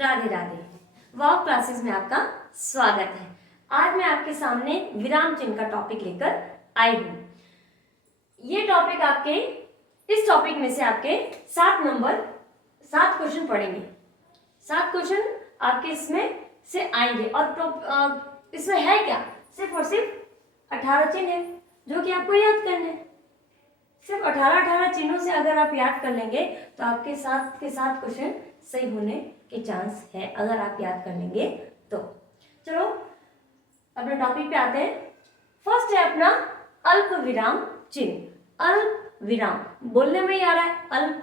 राधे राधे। वाव classes में आपका स्वागत है। आज मैं आपके सामने विराम चिन्ह का टॉपिक लेकर आई हूँ। ये टॉपिक आपके इस टॉपिक में से आपके 7 क्वेश्चन पढ़ेंगे। 7 क्वेश्चन आपके इसमें से आएंगे और इसमें है क्या, सिर्फ और सिर्फ 18 चिन्ह है जो कि आपको याद करने हैं। सिर्फ 18 चिन्हों से अगर आप याद कर लेंगे तो आपके 7 के 7 क्वेश्चन सही होने के चांस है, अगर आप याद कर लेंगे तो। चलो अपने टॉपिक पे आते हैं। फर्स्ट है अपना अल्प विराम चिन्ह। अल्प विराम बोलने में ही आ रहा है, अल्प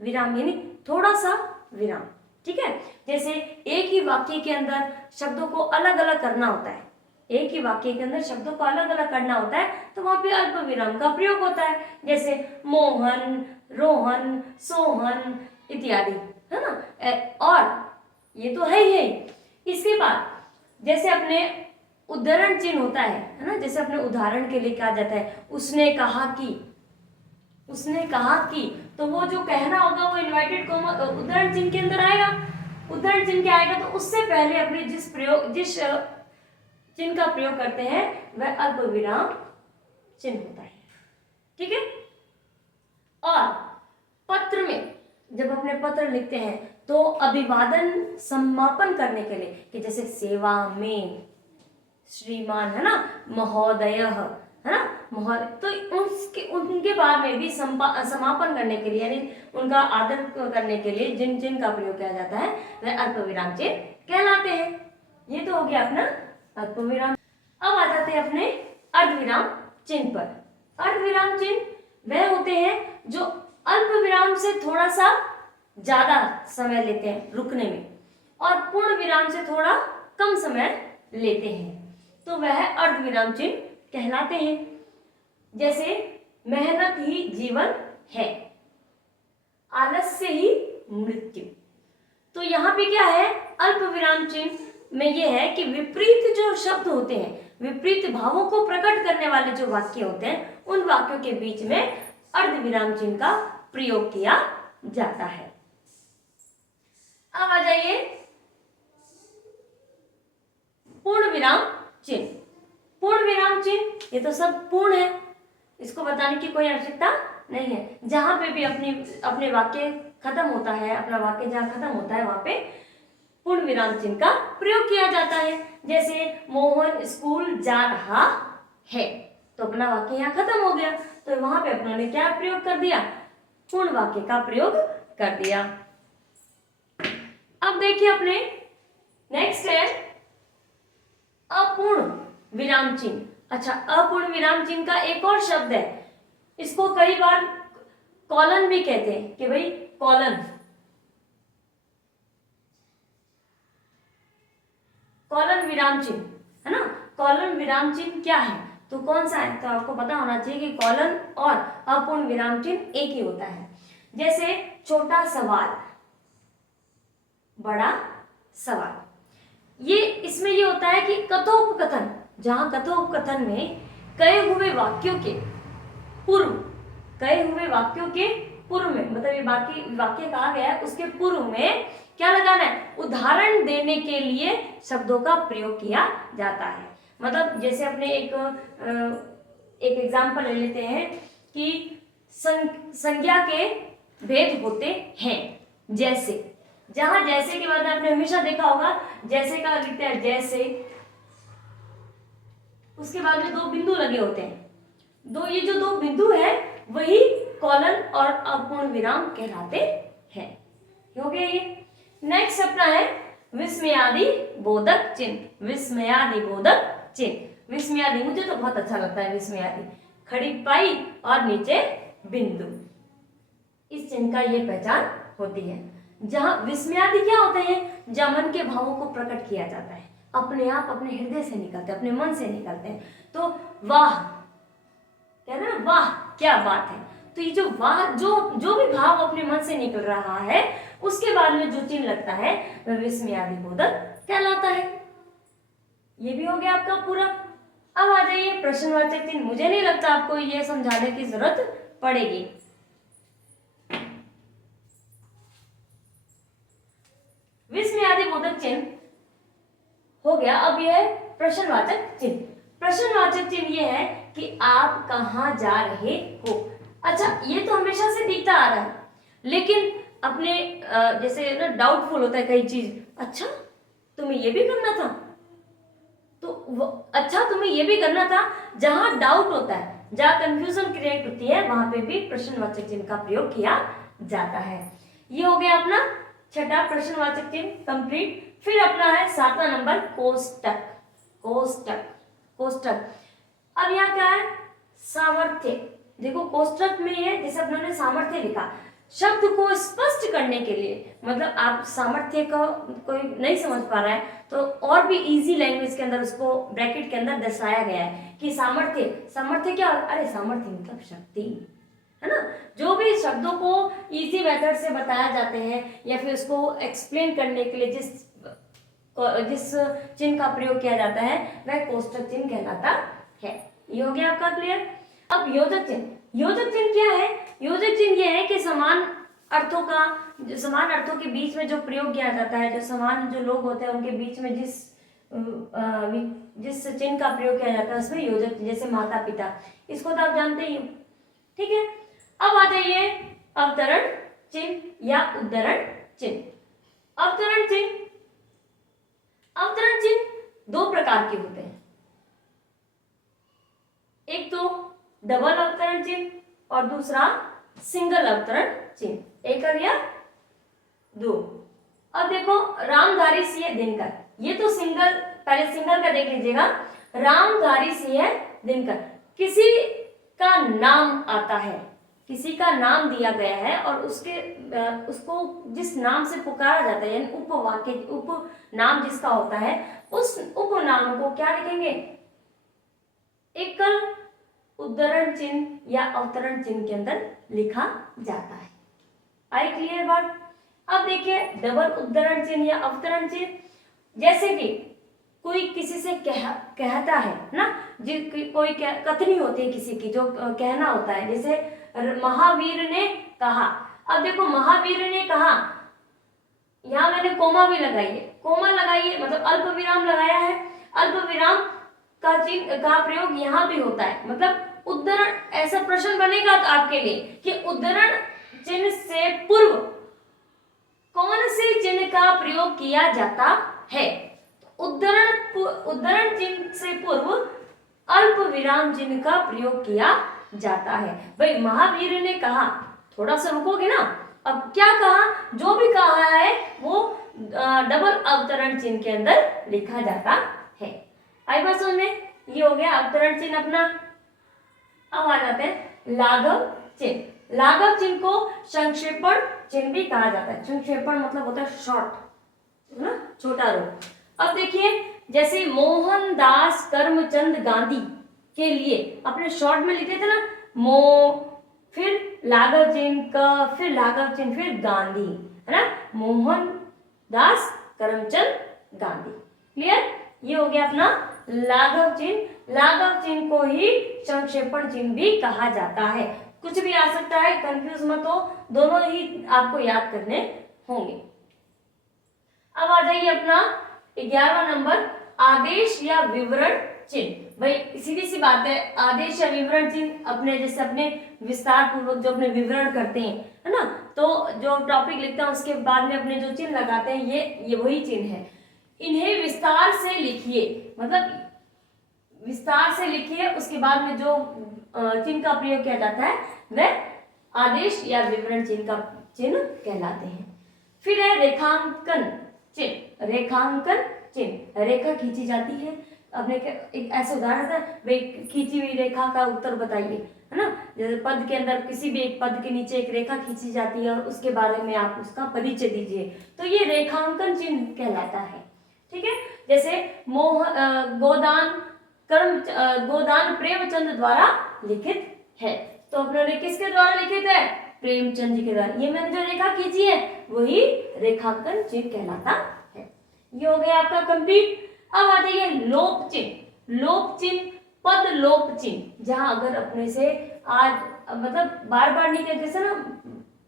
विराम यानी थोड़ा सा विराम, ठीक है। जैसे एक ही वाक्य के अंदर शब्दों को अलग अलग करना होता है, एक ही वाक्य के अंदर शब्दों को अलग अलग करना होता है तो वहां पे अल्प विराम का प्रयोग होता है। जैसे मोहन, रोहन, सोहन इत्यादि, है ना। और ये तो है ही है। इसके बाद जैसे अपने उदाहरण चिन्ह होता है ना, जैसे अपने उदाहरण के लिए कहा जाता है उसने कहा कि, उसने कहा कि, तो वो जो कहना होगा वो इन्वर्टेड कॉमा उदाहरण चिन्ह के अंदर आएगा। उदाहरण चिन्ह क्या आएगा तो उससे पहले अपने जिस चिन्ह का प्रयोग करते हैं वह अल्प विराम चिन्ह होता है, ठीक है। और पत्र में जब अपने पत्र लिखते हैं तो अभिवादन समापन करने के लिए कि जैसे सेवा में श्रीमान, है ना, महोदय, है ना, महोदय, तो उनके बाद में भी समापन करने के लिए यानी उनका आदर करने के लिए जिन जिन का प्रयोग किया जाता है वह अल्प विराम चिन्ह कहलाते हैं। ये तो हो गया अपना अल्प विराम। अब आ जाते हैं अपने अर्धविराम चिन्ह पर। अर्धविराम चिन्ह वह होते हैं जो अल्प विराम से थोड़ा सा ज्यादा समय लेते हैं रुकने में और पूर्ण विराम से थोड़ा कम समय लेते हैं, तो वह अर्धविराम चिन्ह कहलाते हैं। जैसे मेहनत ही जीवन है, आलस्य ही मृत्यु। तो यहाँ पे क्या है, अल्प विराम चिन्ह में यह है कि विपरीत जो शब्द होते हैं, विपरीत भावों को प्रकट करने वाले जो वाक्य होते हैं उन वाक्यों के बीच में अर्धविराम चिन्ह का प्रयोग किया जाता है। अब आ जाइए पूर्ण विराम चिन्ह। पूर्ण विराम चिन्ह ये तो सब पूर्ण है, इसको बताने की कोई आवश्यकता नहीं है। जहां पे भी अपने वाक्य खत्म होता है, अपना वाक्य जहां खत्म होता है वहां पे पूर्ण विराम चिन्ह का प्रयोग किया जाता है। जैसे मोहन स्कूल जा रहा है, तो अपना वाक्य यहाँ खत्म हो गया, तो वहां पे अपनों ने क्या प्रयोग कर दिया, पूर्ण वाक्य का प्रयोग कर दिया। अब देखिए अपने नेक्स्ट है अपूर्ण विराम चिन्ह। अच्छा, अपूर्ण विराम चिन्ह का एक और शब्द है, इसको कई बार कॉलन भी कहते हैं कि भाई कॉलन, कॉलन विराम चिन्ह, है ना। कॉलन विराम चिन्ह क्या है तो कौन सा है, तो आपको पता होना चाहिए कि कॉलन और अपूर्ण विराम चिन्ह एक ही होता है। जैसे छोटा सवाल, बड़ा सवाल, ये इसमें ये होता है कि कथोपकथन, जहां कथोपकथन में कहे हुए वाक्यों के पूर्व, कहे हुए वाक्यों के पूर्व में, मतलब ये वाक्य कहा गया है उसके पूर्व में क्या लगाना है, उदाहरण देने के लिए शब्दों का प्रयोग किया जाता है। मतलब जैसे अपने एक एग्जाम्पल ले लेते हैं कि संज्ञा के भेद होते हैं। जैसे, जहां जैसे के बाद आपने हमेशा देखा होगा जैसे का लिखते हैं जैसे, उसके बाद में 2 बिंदु लगे होते हैं, ये जो 2 बिंदु है वही कॉलन और अपूर्ण विराम कहलाते हैं। हो गया ये। नेक्स्ट अपना है विस्मयादि बोधक चिन्ह। विस्मयादि बोधक चिन्ह, विस्मयादि मुझे तो बहुत अच्छा लगता है। विस्मयादि, खड़ी पाई और नीचे बिंदु, इस चिन्ह का ये पहचान होती है। जहां विस्मयादि क्या होते हैं, जहां मन के भावों को प्रकट किया जाता है, अपने आप अपने हृदय से निकलते हैं, अपने मन से निकलते हैं। तो वाह कहते हैं ना, वाह क्या बात है, तो ये जो वाह जो भी भाव अपने मन से निकल रहा है उसके बाद में जो चिन्ह लगता है वह विस्मयादि बोधक कहलाता है। ये भी हो गया आपका पूरा। अब आ जाइए प्रश्नवाचक चिन्ह। मुझे नहीं लगता आपको ये समझाने की जरूरत पड़ेगी। विस्मयादि बोधक चिन्ह हो गया। अब यह है प्रश्नवाचक चिन्ह। प्रश्नवाचक चिन्ह ये है कि आप कहाँ जा रहे हो। अच्छा, ये तो हमेशा से दिखता आ रहा है, लेकिन अपने जैसे ना डाउटफुल होता है कई चीज। अच्छा तुम्हें ये भी करना था, तो अच्छा तुम्हें ये भी करना था। जहां डाउट होता है, जहां कंफ्यूजन क्रिएट होती है, वहां पे भी प्रश्नवाचक चिन्ह का प्रयोग किया जाता है। ये हो गया अपना छठा प्रश्नवाचक चिन्ह कंप्लीट। फिर अपना है 7वां नंबर कोष्टक। कोष्टक कोष्टक अब यहाँ क्या है, सामर्थ्य। देखो कोष्टक में है, जैसे अपने सामर्थ्य लिखा, शब्द को स्पष्ट करने के लिए, मतलब आप सामर्थ्य का कोई नहीं समझ पा रहा है तो और भी इजी लैंग्वेज के अंदर उसको ब्रैकेट के अंदर दर्शाया गया है कि सामर्थ्य। सामर्थ्य क्या, अरे सामर्थ्य मतलब शक्ति, है ना। जो भी शब्दों को इजी मेथड से बताया जाते हैं या फिर उसको एक्सप्लेन करने के लिए जिस चिन्ह का प्रयोग किया जाता है वह कोष्टक चिन्ह कहलाता है। ये हो गया आपका क्लियर। अब योजक चिन्ह। योजक चिन्ह क्या है, योजक चिन्ह ये है कि समान अर्थों के बीच में जो प्रयोग किया जाता है, जो समान जो लोग होते हैं उनके बीच में जिस चिन्ह का प्रयोग किया जाता है उसमें योजक, जैसे माता पिता, इसको तो आप जानते ही हो, ठीक है। अब आ जाइए अवतरण चिन्ह या उद्धरण चिन्ह। अवतरण चिन्ह, अवतरण चिन्ह दो प्रकार के होते हैं, एक तो डबल अवतरण चिन्ह और दूसरा सिंगल अवतरण चिन्ह। एक या दो। अब देखो रामधारी सिंह दिनकर, ये तो सिंगल, पहले सिंगल का देख लीजिएगा। रामधारी सिंह दिनकर, किसी का नाम आता है, किसी का नाम दिया गया है और उसको जिस नाम से पुकारा जाता है, यानी उपवाक्य, उपनाम जिसका होता है, उस उपनाम को क्या लिखेंगे, एकल उद्धरण चिन्ह या अवतरण चिन्ह के अंदर लिखा जाता है। आई क्लियर बात। अब देखिए डबल उद्धरण चिन्ह या अवतरण चिन्ह, जैसे कि कोई किसी से कहता है ना, कोई कथनी होती है किसी की, जो कहना होता है, जैसे महावीर ने कहा। अब देखो महावीर ने कहा, यहाँ मैंने कोमा भी लगाई है, कोमा लगाई है मतलब अल्प विराम लगाया है। अल्प विराम का चिन्ह का प्रयोग यहाँ भी होता है, मतलब उद्धरण, ऐसा प्रश्न बनेगा तो आपके लिए कि उद्धरण चिन्ह से पूर्व कौन से चिन्ह का प्रयोग किया जाता है। उद्धरण चिन्ह से पूर्व अल्प विराम चिन्ह का प्रयोग किया जाता है। भाई महावीर ने कहा, थोड़ा सा रुकोगे ना, अब क्या कहा, जो भी कहा है वो डबल अवतरण चिन्ह के अंदर लिखा जाता है। आई बात समझ में। ये हो गया अवतरण चिन्ह अपना। अब आ जाते हैं लाघव चिन्ह। लाघव चिन्ह को संक्षेपण चिन्ह भी कहा जाता है। संक्षेपण मतलब होता है शॉर्ट, है ना, छोटा रूप। अब देखिए जैसे मोहनदास करमचंद गांधी के लिए अपने शॉर्ट में लिखे थे ना, फिर लाघव चिन्ह का, फिर लाघव चिन्ह, फिर गांधी, है ना, मोहनदास करमचंद गांधी। क्लियर। ये हो गया अपना लाघव चिन्ह। लाघव चिन्ह को ही संक्षेपण चिन्ह भी कहा जाता है। कुछ भी आ सकता है, कंफ्यूज मत हो, दोनों ही आपको याद करने होंगे। अब आ जाइए अपना 11वां नंबर आदेश या विवरण चिन्ह। भाई सीधी सी बात है, आदेश या विवरण चिन्ह अपने जैसे अपने विस्तार पूर्वक जो अपने विवरण करते हैं, है ना, तो जो टॉपिक लिखता है उसके बाद में अपने जो चिन्ह लगाते हैं, ये वही चिन्ह है। इन्हें विस्तार से लिखिए, मतलब विस्तार से लिखिए, उसके बाद में जो चिन्ह का प्रयोग किया जाता है वह आदेश या विवरण चिन्ह का चिन्ह कहलाते हैं। फिर है रेखांकन चिन्ह। रेखांकन चिन्ह, रेखा खींची जाती है। अपने एक ऐसे उदाहरण था, भाई खींची हुई रेखा का उत्तर बताइए, है ना, जैसे पद के अंदर किसी भी एक पद के नीचे एक रेखा खींची जाती है और उसके बारे में आप उसका परिचय दीजिए, तो ये रेखांकन चिन्ह कहलाता है। ठीक है। जैसे गोदान प्रेमचंद द्वारा लिखित है, तो अपने किसके द्वारा लिखित है, प्रेमचंद जी के द्वारा। ये मैंने जो रेखा खींची है वही रेखांकन चिन्ह कहलाता है। ये हो गया आपका कंप्लीट। अब आ जाइए लोप चिन्ह। लोप चिन्ह, पद लोप चिन्ह, जहां अगर अपने से आज मतलब बार बार नहीं कहते, जैसे ना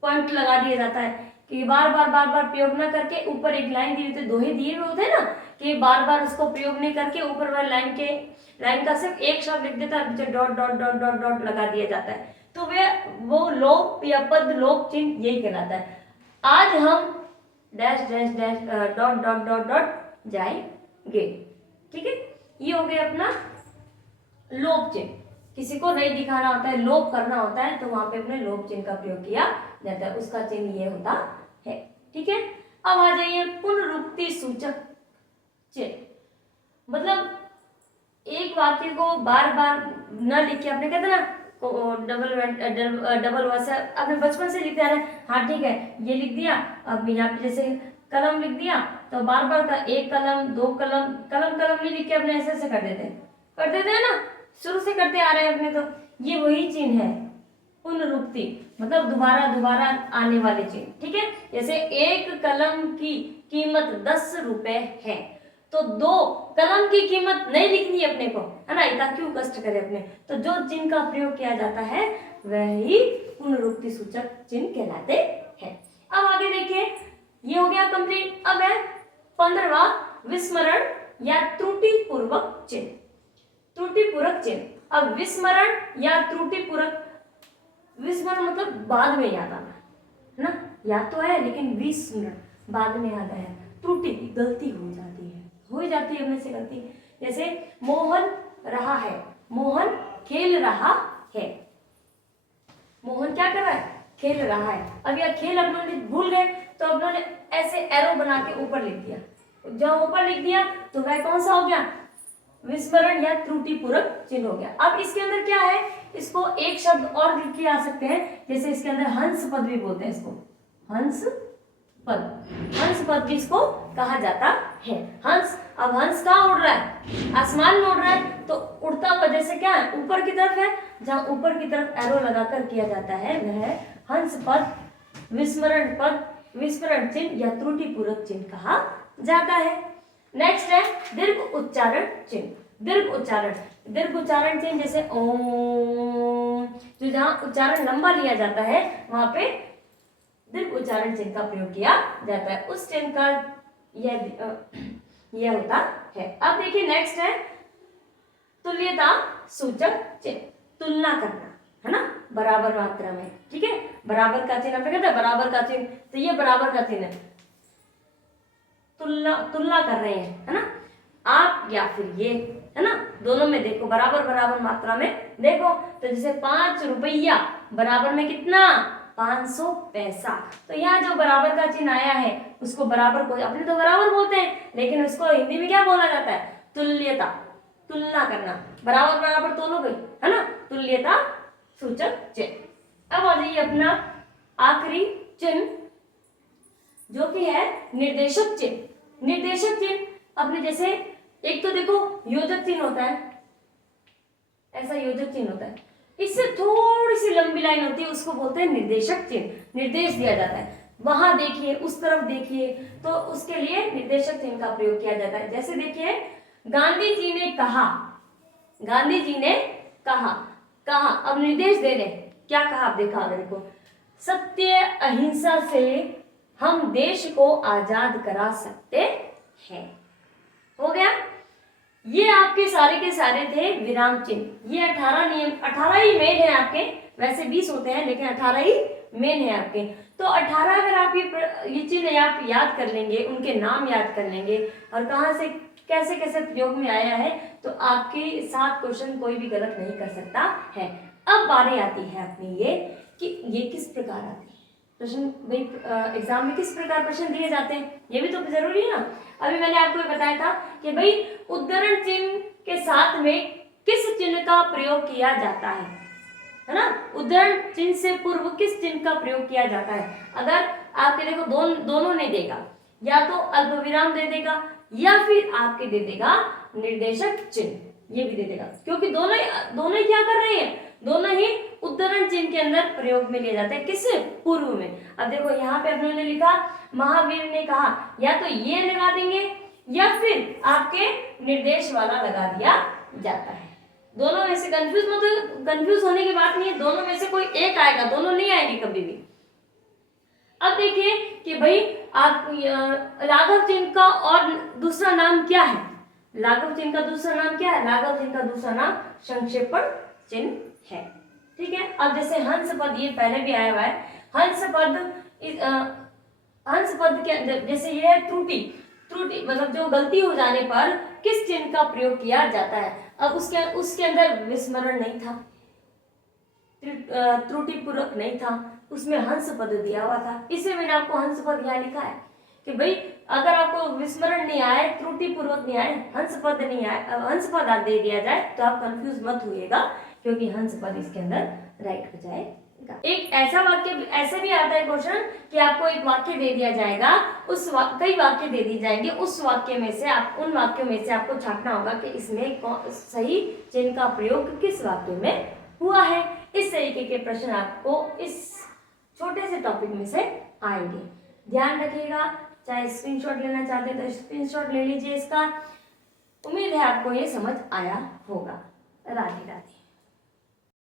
पॉइंट लगा दिया जाता है कि बार बार प्रयोग ना करके ऊपर एक लाइन दी हुई होती, दोहे दिए हुए होते हैं ना, कि बार बार उसको प्रयोग नहीं करके ऊपर वाली लाइन का सिर्फ एक शब्द लिख देता है, dot dot dot dot dot लगा दिया जाता है, तो वो लोप या पद लोप चिन्ह यही कहलाता है। आज हम dash dash dash dot dot dot dot जाएंगे, ठीक है। ये हो गया अपना लोप चिन्ह। किसी को नहीं दिखाना होता है, लोप करना होता है, तो वहां पे अपने लोप चिन्ह का प्रयोग किया जाता है, उसका चिन्ह ये होता है, ठीक है। अब आ जाइए पुनरुक्ति सूचक चिन्ह। मतलब एक वाक्य को बार बार न लिख के, आपने कहते ना डबल वर्स आपने बचपन से लिखते आ रहे हैं, हाँ ठीक है ये लिख दिया, अब यहाँ पे जैसे कलम लिख दिया तो बार बार का एक कलम दो कलम, कलम कलम नहीं लिख के अपने ऐसे कर देते हैं ना, शुरू से करते आ रहे हैं अपने, तो ये वही चिन्ह है पुनरुक्ति, मतलब दोबारा दोबारा आने वाले चिन्ह, ठीक है। जैसे एक कलम की कीमत 10 रुपए है, तो 2 कलम की कीमत नहीं लिखनी है अपने को, है ना, इतना क्यों कष्ट करे अपने, तो जो चिन्ह का प्रयोग किया जाता है वही पुनरुक्ति सूचक चिन्ह कहलाते हैं। अब आगे देखिए, ये हो गया कंप्लीट। अब है 15वां विस्मरण या त्रुटिपूर्वक चिन्ह। त्रुटिपूरक चिन्ह। अब विस्मरण या त्रुटिपूरक, विस्मरण मतलब बाद में याद आना, है ना, याद तो है लेकिन विस्मरण बाद में याद आया, त्रुटि गलती हो जाती है अपने से गलती। जैसे मोहन रहा है, मोहन खेल रहा है, मोहन क्या कर रहा है, खेल रहा है। अब यह खेल अपनों ने भूल गए, तो अपनों ने ऐसे एरो बना के ऊपर लिख दिया, जब ऊपर लिख दिया तो वह कौन सा हो गया, विस्मरण या त्रुटिपूरक चिन्ह हो गया। अब इसके अंदर क्या है, इसको एक शब्द और लिख के आ सकते हैं, जैसे इसके अंदर हंस पद भी बोलते हैं, इसको हंस पद, हंस पद भी इसको कहा जाता है। हंस, अब हंस कहाँ उड़ रहा है, आसमान में उड़ रहा है, तो उड़ता हुआ जैसे क्या है, ऊपर की तरफ है, जहाँ ऊपर की तरफ एरो लगाकर किया जाता है वह हंस पद, विस्मरण पद, विस्मरण चिन्ह या त्रुटिपूरक चिन्ह कहा जाता है। नेक्स्ट है दीर्घ उच्चारण चिन्ह। दीर्घ उच्चारण चिन्ह जैसे ओम, जो जहाँ उच्चारण लंबा लिया जाता है वहां पे दीर्घ उच्चारण चिन्ह का प्रयोग किया जाता है, उस चिन्ह का यह होता है। अब देखिए नेक्स्ट है तुल्यता सूचक चिन्ह, तुलना करना, है ना, बराबर मात्रा में, ठीक है। बराबर का चिन्ह, आपने कहते हैं बराबर का चिन्ह, तो ये बराबर का चिन्ह है, तुलना कर रहे हैं, है ना, आप या फिर ये, है ना, दोनों में देखो बराबर बराबर मात्रा में देखो, तो जैसे 5 रुपया बराबर में कितना, 500 पैसा, तो यहाँ जो बराबर का चिन्ह आया है उसको बराबर को अपने तो बराबर बोलते हैं, लेकिन उसको हिंदी में क्या बोला जाता है, तुल्यता, तुलना करना, बराबर बराबर दोनों गई, है ना, तुल्यता सूचक चिन्ह। अब आ जाइए अपना आखिरी चिन्ह जो कि है निर्देशक चिन्ह। निर्देशक चिन्ह अपने जैसे एक तो देखो योजक चिन्ह होता है, ऐसा योजक चिन्ह होता है, इससे थोड़ी सी लंबी लाइन होती है, उसको बोलते हैं निर्देशक चिन्ह। निर्देश दिया जाता है, वहां देखिए उस तरफ देखिए, तो उसके लिए निर्देशक चिन्ह का प्रयोग किया जाता है। जैसे देखिए गांधी जी ने कहा, गांधी जी ने कहा, कहा, अब निर्देश दे रहे क्या कहा, आप देखा देखो, सत्य अहिंसा से हम देश को आजाद करा सकते हैं। हो गया, ये आपके सारे के सारे थे विराम चिन्ह। ये 18 नियम, 18 ही मेन है आपके, वैसे 20 होते हैं लेकिन 18 ही मेन है आपके। तो 18 अगर आप ये चिन्ह आप याद कर लेंगे, उनके नाम याद कर लेंगे और कहाँ से कैसे कैसे प्रयोग में आया है, तो आपके 7 क्वेश्चन कोई भी गलत नहीं कर सकता है। अब बारी आती है अपनी ये कि ये किस प्रकार आती है प्रश्न, भाई एग्जाम में किस प्रकार प्रश्न दिए जाते हैं, ये भी तो जरूरी है ना। अभी मैंने आपको ये बताया था कि भाई उद्धरण चिन्ह के साथ में किस चिन्ह का प्रयोग किया जाता है ना, उद्धरण चिन्ह से पूर्व किस चिन्ह का प्रयोग किया जाता है। अगर आपके देखो दोनों नहीं देगा, या तो अल्पविराम दे देगा या फिर आपके दे देगा निर्देशक चिन्ह, ये भी दे देगा, क्योंकि दोनों ही क्या कर रहे हैं, दोनों ही उद्धरण चिन्ह के अंदर प्रयोग में लिए जाते हैं, किससे, पूर्व में। अब देखो यहाँ पे अपने ने लिखा महावीर ने कहा, या तो ये लगा देंगे या फिर आपके निर्देश वाला लगा दिया जाता है। दोनों में से कंफ्यूज होने की बात नहीं है, दोनों में से कोई एक आएगा, दोनों नहीं आएंगे कभी भी। अब देखिए कि भाई आप लाघव चिन्ह का और दूसरा नाम क्या है? लाघव चिन्ह का दूसरा नाम क्या है? लाघव चिन्ह का दूसरा नाम संक्षेपण चिन्ह है। ठीक है। अब जैसे हंस पद, ये पहले भी आया हुआ है। हंस पद के अंदर जैसे ये है त्रुटि, त्रुटि मतलब जो गलती हो जाने पर किस चिन्ह का प्रयोग किया जाता है? अब उसके अंदर विस्मरण नहीं था, त्रुटि पूर्वक नहीं था, उसमें हंस पद दिया हुआ था, इसलिए मैंने आपको हंस पद यहाँ लिखा है कि भाई अगर आपको विस्मरण नहीं आए, त्रुटि पूर्वक नहीं आए, हंस पद नहीं आए, हंस पद दे दिया जाए तो आप कंफ्यूज मत होइएगा, क्योंकि हंस पद इसके अंदर राइट हो जाएगा। एक ऐसा वाक्य ऐसे भी आता है क्वेश्चन कि आपको एक वाक्य दे दिया जाएगा, कई वाक्य दे दी जाएंगे, उस वाक्य में से आप उन वाक्यों में से आपको छांटना होगा कि इसमें सही चिन्ह का प्रयोग किस वाक्य में हुआ है। इस तरीके के प्रश्न आपको इस छोटे से टॉपिक में से आएंगे। ध्यान रखिएगा, चाहे स्क्रीनशॉट लेना चाहते हैं तो स्क्रीनशॉट ले लीजिए इसका। उम्मीद है आपको ये समझ आया होगा। राधे राधे।